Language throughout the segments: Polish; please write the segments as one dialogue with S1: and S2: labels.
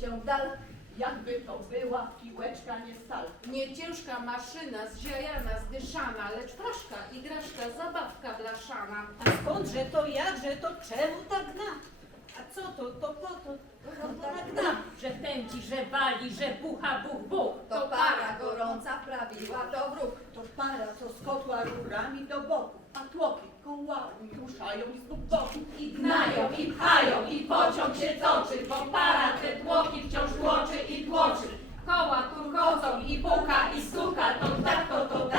S1: się dal, jakby to była piłeczka nie stal.
S2: Nie ciężka maszyna, zziajana, zdyszana, lecz fraszka, igraszka, zabawka blaszana.
S3: A skądże to, jakże to, czemu tak gna? A co to, to po to, to tak?
S4: Że pędzi, że wali, że bucha, buch, buch.
S1: To para gorąca prawiła to wróg.
S5: To para, co z kotła rurami do boku, a tłoki kołami ruszają z dwóch boków.
S4: I gnają, i pchają, i pociąg się toczy, bo para te tłoki wciąż tłoczy i tłoczy. Koła turkocą i puka i stuka, tak, to tak, to, to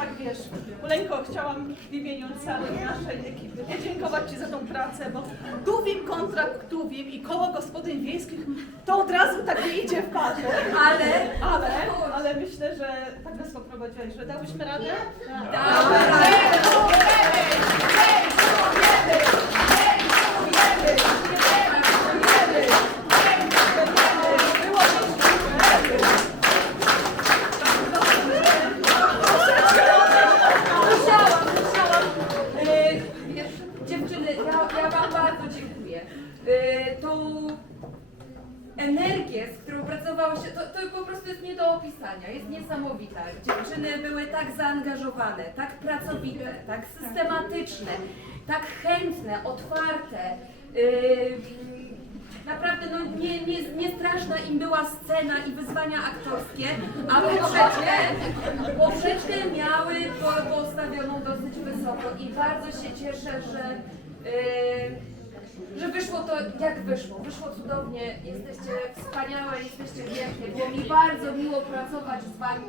S4: tak wiesz, Uleńko, chciałam w imieniu całej naszej ekipy podziękować Ci za tą
S5: pracę, bo tu wiem kontrakt, tu wiem i koło gospodyń wiejskich to od razu tak nie idzie w parze.
S4: Ale,
S5: ale, ale myślę, że tak nas poprowadziłaś, że dałyśmy radę?
S4: Tak. Tą energię, z którą pracowało się, to, to po prostu jest nie do opisania, jest niesamowita. Dziewczyny były tak zaangażowane, tak pracowite, tak systematyczne, tak chętne, otwarte. E, Naprawdę no, nie, nie, nie straszna im była scena i wyzwania aktorskie, a poprzeczkę, poprzeczkę miały po- postawioną dosyć wysoko i bardzo się cieszę, że, yy, że wyszło to jak wyszło. Wyszło cudownie, jesteście wspaniałe, jesteście piękne. Było mi bardzo miło pracować z wami.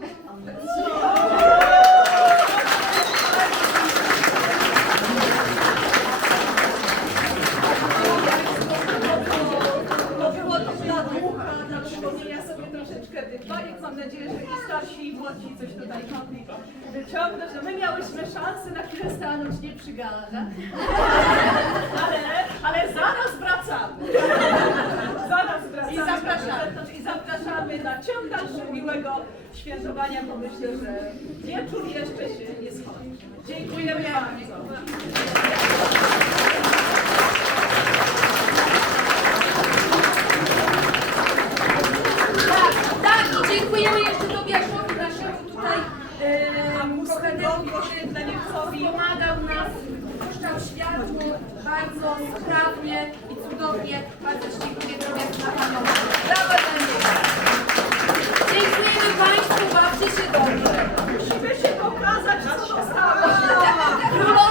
S5: To było też dla ducha, dla przypomnienia sobie troszeczkę tych bajek. Mam nadzieję, że i starsi i młodsi coś tutaj mogli wyciągnąć. No my miałyśmy szansę na chwilę stanąć nie przy. Ale, ale zaraz wracamy. Zaraz wracamy.
S1: I zapraszamy.
S5: I zapraszamy na ciąg dalszy miłego świętowania, bo myślę, że wieczór jeszcze się nie skończy. Dziękujemy bardzo.
S4: Tak, tak i dziękujemy jeszcze Tobiaszowi, naszemu tutaj
S5: A
S4: yy,
S5: Kustynowi, Oświetleniocowi.
S4: pomagał nas, puszczał światło bardzo sprawnie i cudownie. Bardzo dziękuję Tobiasz na panowie. Brawa dla niego. Dziękujemy Państwu, bawcie się dobrze.
S5: Musimy się pokazać, co zostało.